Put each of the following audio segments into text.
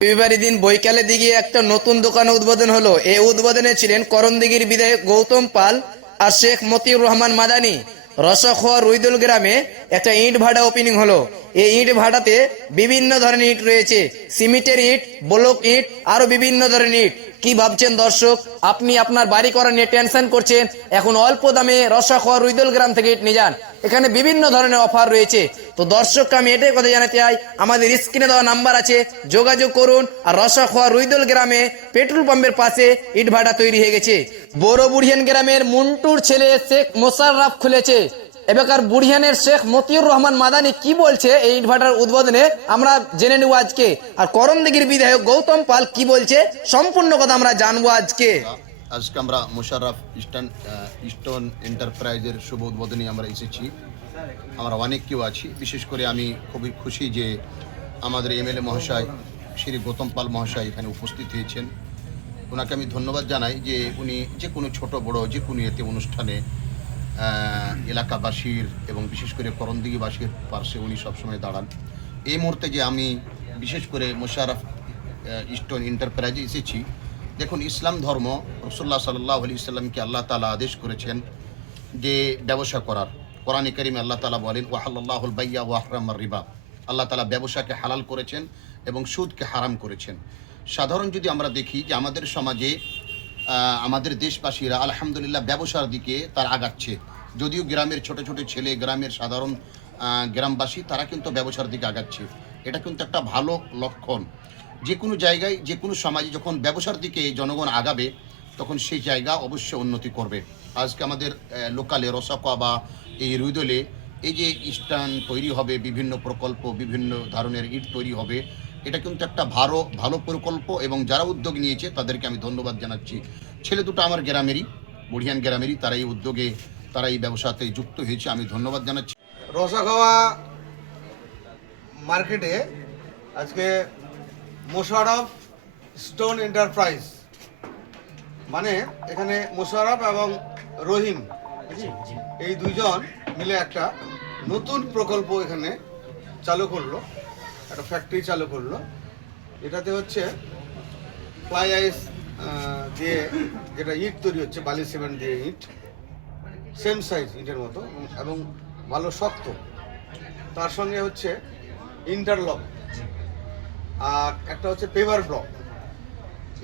রবিবার দিন বৈকালের দিকে একটা নতুন দোকান উদ্বোধন হলো। এই উদ্বোধনে ছিলেন করণদিঘির বিধায়ক গৌতম পাল আর শেখ মতিউর রহমান মাদানী। রসখোয়া রুইদুল গ্রামে একটা ইট ভাটা ওপেনিং হলো। এই ইট ভাটাতে বিভিন্ন ধরনের ইট রয়েছে, সিমেন্টের ইট, ব্লক ইট, আরো বিভিন্ন ধরনের ইট। কি ভাবছেন দর্শক? আপনি আপনার বাড়ি করা নিয়ে টেনশন করছেন, এখন অল্প দামে রসখোয়া রুইদুল গ্রাম থেকে ইট নিয়ে যান। এখানে বিভিন্ন ধরনের অফার রয়েছে। তো দর্শককে আমি এটাই কথা জানাতে চাই, আমাদের স্ক্রিনে দেওয়া নাম্বার আছে, যোগাযোগ করুন। আর রসখোয়া রুইদুল গ্রামে পেট্রোল পাম্পের পাশে ইট ভাটা তৈরি হয়ে গেছে। বড় বুড়িয়ান গ্রামের মুন্টুর ছেলে শেখ মোশাররফ খুলেছে। এবারকার বুড়িয়ানের শেখ মতিউর রহমান মাদানী কি বলছে এই ইট ভাটার উদ্বোধনে আমরা জেনে নেব আজকে। আর করণদিঘির বিধায়ক গৌতম পাল কি বলছে সম্পূর্ণ কথা আমরা জানবো আজকে। আজকে আমরা মোশাররফ ইস্টার্ন এন্টারপ্রাইজের শুভ উদ্বোধনে আমরা এসেছি। আমরা অনেক কেউ আছি, বিশেষ করে আমি খুবই খুশি যে আমাদের এমএলএ মহাশয় শ্রী গৌতম পাল মহাশয় এখানে উপস্থিত হয়েছেন। ওনাকে আমি ধন্যবাদ জানাই যে উনি যে কোনো ছোট বড় যে কোনো এতে অনুষ্ঠানে এলাকাবাসীর এবং বিশেষ করে করণদিঘিবাসীর পার্শ্বে উনি সবসময় দাঁড়ান। এই মুহূর্তে যে আমি বিশেষ করে মোশাররফ ইস্টার্ন এন্টারপ্রাইজে এসেছি, দেখুন ইসলাম ধর্ম রাসূলুল্লাহ সাল্লাল্লাহু আলাইহি ওয়াসাল্লামকে আল্লাহ তাআলা আদেশ করেছেন যে ব্যবসা করার। কোরআনে কারিমে আল্লাহ তাআলা বলেন ওয়াহাল্লাল্লাহুল বাইয়া ওয়া হারামার রিবা। আল্লাহ তাআলা ব্যবসাকে হালাল করেছেন এবং সুদকে হারাম করেছেন। সাধারণ যদি আমরা দেখি যে আমাদের সমাজে আমাদের দেশবাসীরা আলহামদুলিল্লাহ ব্যবসার দিকে তার আগাচ্ছে। যদিও গ্রামের ছোট ছোট ছেলে, গ্রামের সাধারণ গ্রামবাসী তারা কিন্তু ব্যবসার দিকে আগাচ্ছে। এটা কিন্তু একটা ভালো লক্ষণ। যে কোনো জায়গায় যে কোনো সমাজে যখন ব্যবসার দিকে জনগণ আগাবে তখন সেই জায়গা অবশ্যই উন্নতি করবে। আজকে আমাদের লোকালে রসখোয়া বা এই রুইদলে এই যে ইস্টার্ন তৈরি হবে, বিভিন্ন প্রকল্প, বিভিন্ন ধরনের ইট তৈরি হবে, এটা কিন্তু একটা ভালো প্রকল্প এবং যারা উদ্যোগ নিয়েছে তাদেরকে আমি ধন্যবাদ জানাচ্ছি। ছেলে দুটো আমার গ্রামেরই, বুড়িয়ান গ্রামেরই, তারা এই উদ্যোগে তারা এই ব্যবসাতে যুক্ত হয়েছে, আমি ধন্যবাদ জানাচ্ছি। রসখোয়া মার্কেটে আজকে মোশাররফ স্টোন এন্টারপ্রাইজ, মানে এখানে মোশাররফ এবং রহিম এই দুইজন মিলে একটা নতুন প্রকল্প এখানে চালু করলো, একটা ফ্যাক্টরি চালু করলো। এটাতে হচ্ছে ফ্লাই আইস দিয়ে যেটা ইট তৈরি হচ্ছে, বালি সিমেন্ট দিয়ে ইট, সেম সাইজ ইটের মতো এবং ভালো শক্ত। তার সঙ্গে হচ্ছে ইন্টারলক আর একটা হচ্ছে পেভার ব্লক।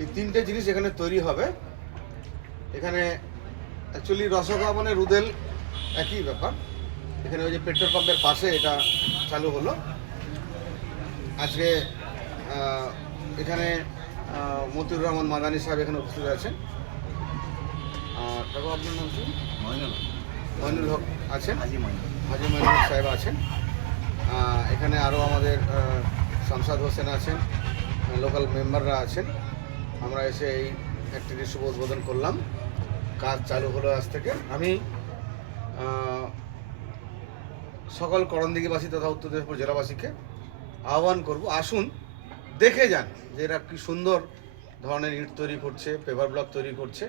এই তিনটে জিনিস এখানে তৈরি হবে। এখানে অ্যাকচুয়ালি রসখোয়া মানে রুদেল একই ব্যাপার। এখানে ওই যে পেট্রোল পাম্পের পাশে এটা চালু হলো আজকে। এখানে মতিউর রহমান মাদানী সাহেব এখানে উপস্থিত আছেন। আর তারপর আপনার নাম কি? মইনুল হক আছেন, হাজি মইনুল হক সাহেব আছেন। এখানে আরও আমাদের শামসাদ হোসেন আছেন, লোকাল মেম্বাররা আছেন। আমরা এসে এই ফ্যাক্টরির শুভ উদ্বোধন করলাম, কাজ চালু হলো আজ থেকে। আমি সকল করণদিঘিবাসী তথা উত্তর দিনাজপুর জেলাবাসীকে আহ্বান করব, আসুন দেখে যান যে এরা কি সুন্দর ধরনের ইট তৈরি করছে, পেভার ব্লক তৈরি করছে।